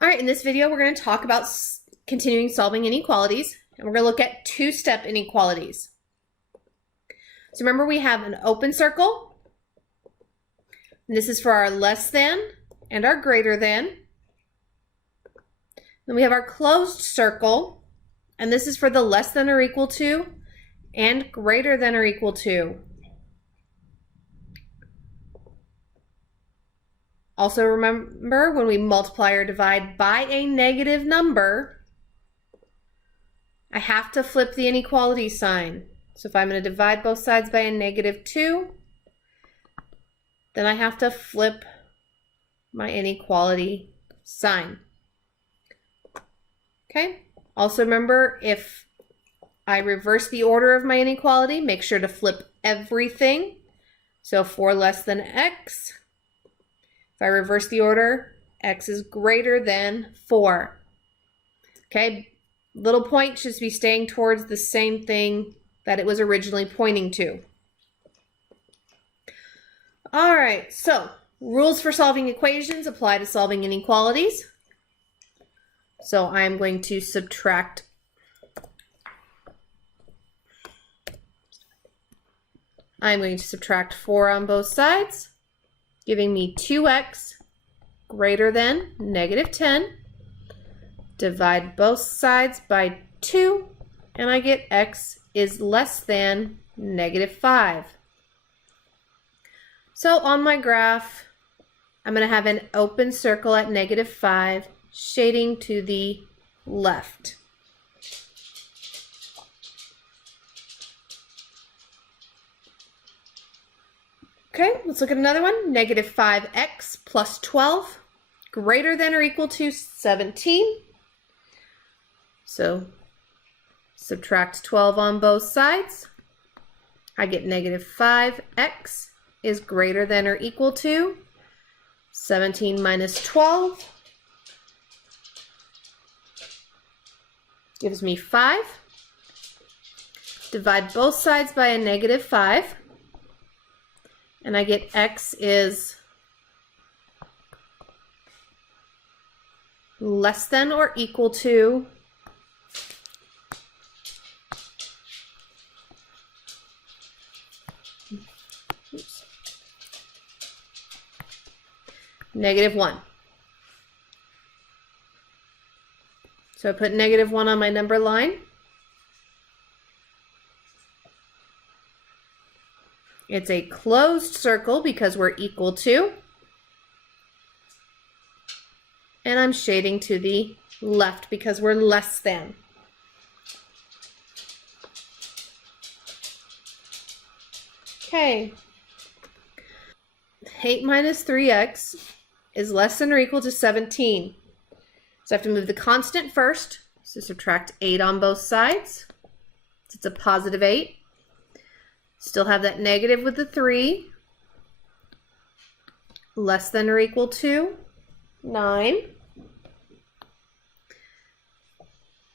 All right, in this video, we're going to talk about continuing solving inequalities, and we're going to look at two-step inequalities. So remember, we have an open circle, and this is for our less than and our greater than. Then we have our closed circle, and this is for the less than or equal to and greater than or equal to. Also remember, when we multiply or divide by a negative number, I have to flip the inequality sign. So if I'm going to divide both sides by a -2, then I have to flip my inequality sign. Okay? Also remember, if I reverse the order of my inequality, make sure to flip everything. So 4 less than x. If I reverse the order, x is greater than 4. Okay, little point should be staying towards the same thing that it was originally pointing to. All right, so rules for solving equations apply to solving inequalities. So I'm going to subtract. I'm going to subtract 4 on both sides, giving me 2x greater than -10. Divide both sides by 2, and I get x is less than -5. So on my graph, I'm going to have an open circle at -5, shading to the left. Okay, let's look at another one. -5x plus 12 greater than or equal to 17. So subtract 12 on both sides. I get -5x is greater than or equal to 17 minus 12 gives me 5. Divide both sides by a -5. And I get x is less than or equal to -1. So I put -1 on my number line. It's a closed circle because we're equal to. And I'm shading to the left because we're less than. Okay. 8 minus 3x is less than or equal to 17. So I have to move the constant first. So subtract 8 on both sides. So it's a positive 8. Still have that negative with the 3. Less than or equal to 9.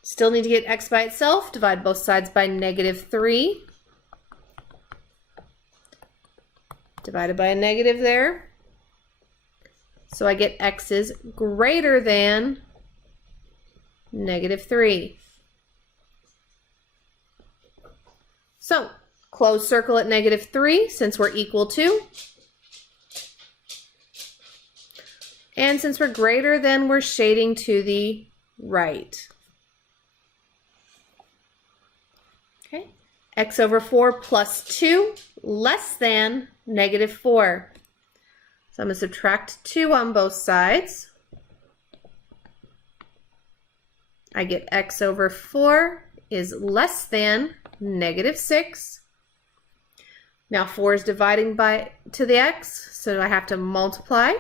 Still need to get x by itself. Divide both sides by -3. Divided by a negative there. So I get x is greater than -3. So closed circle at -3 since we're equal to. And since we're greater than, we're shading to the right. Okay. X over 4 plus 2 less than -4. So I'm going to subtract 2 on both sides. I get x over 4 is less than -6. Now 4 is dividing by to the x, so I have to multiply.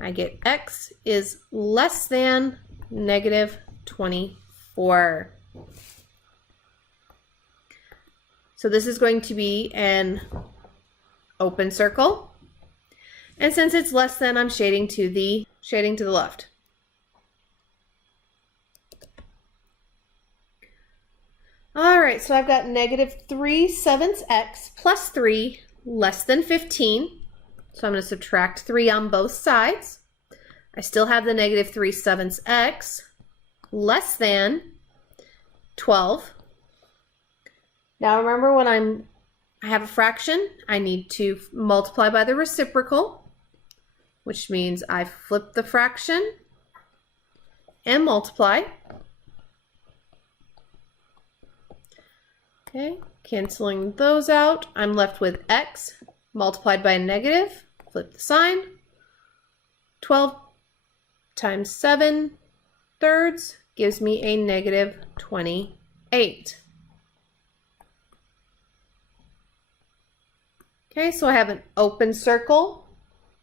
I get x is less than -24. So this is going to be an open circle. And since it's less than, I'm shading to the left. All right, so I've got -3/7 x plus 3 less than 15. So I'm going to subtract 3 on both sides. I still have the negative 3/7 x less than 12. Now remember, when I have a fraction, I need to multiply by the reciprocal, which means I flip the fraction and multiply. Okay, canceling those out, I'm left with x multiplied by a negative, flip the sign. 12 times 7/3 gives me a negative 28. Okay, so I have an open circle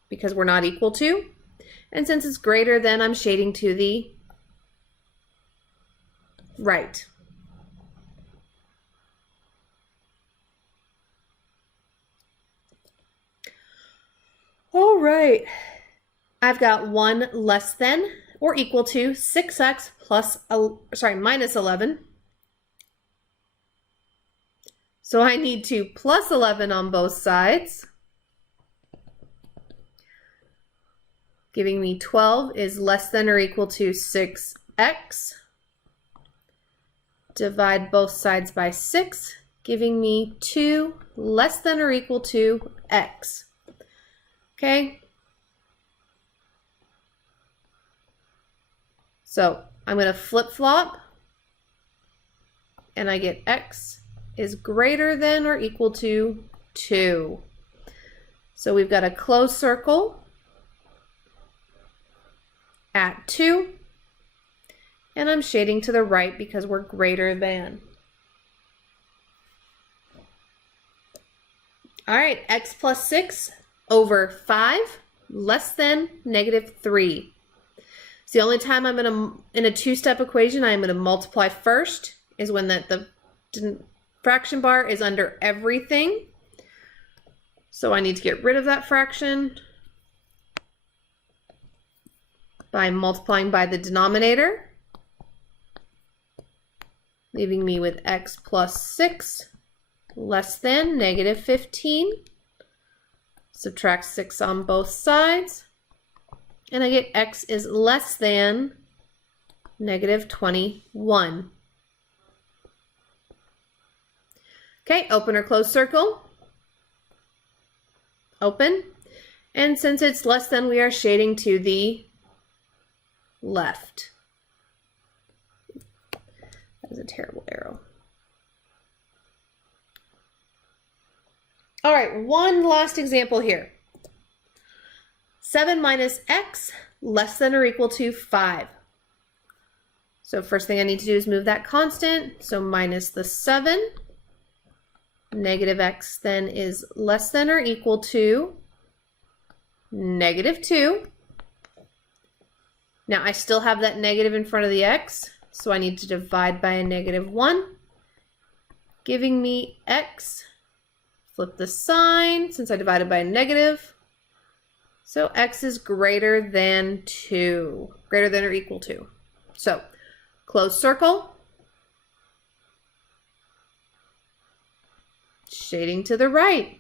because we're not equal to, and since it's greater than, I'm shading to the right. All right, I've got 1 less than or equal to 6x minus 11. So I need to plus 11 on both sides, giving me 12 is less than or equal to 6x. Divide both sides by 6, giving me 2 less than or equal to x. Okay? So I'm going to flip-flop, and I get x is greater than or equal to 2. So we've got a closed circle at 2, and I'm shading to the right because we're greater than. All right, x plus 6 over 5 less than negative 3. It's the only time I'm in a two-step equation, I'm going to multiply first, is when the fraction bar is under everything. So I need to get rid of that fraction by multiplying by the denominator, leaving me with x plus 6 less than negative 15. Subtract 6 on both sides, and I get x is less than negative 21. Okay, open or close circle. Open. And since it's less than, we are shading to the left. That was a terrible arrow. All right, one last example here. 7 minus x less than or equal to 5. So first thing I need to do is move that constant. So minus the 7. Negative x then is less than or equal to negative 2. Now I still have that negative in front of the x, so I need to divide by a negative 1, giving me x. Flip the sign since I divided by a negative. So x is greater than 2, greater than or equal to. So close circle, shading to the right.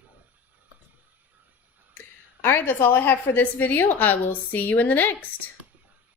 All right, that's all I have for this video. I will see you in the next.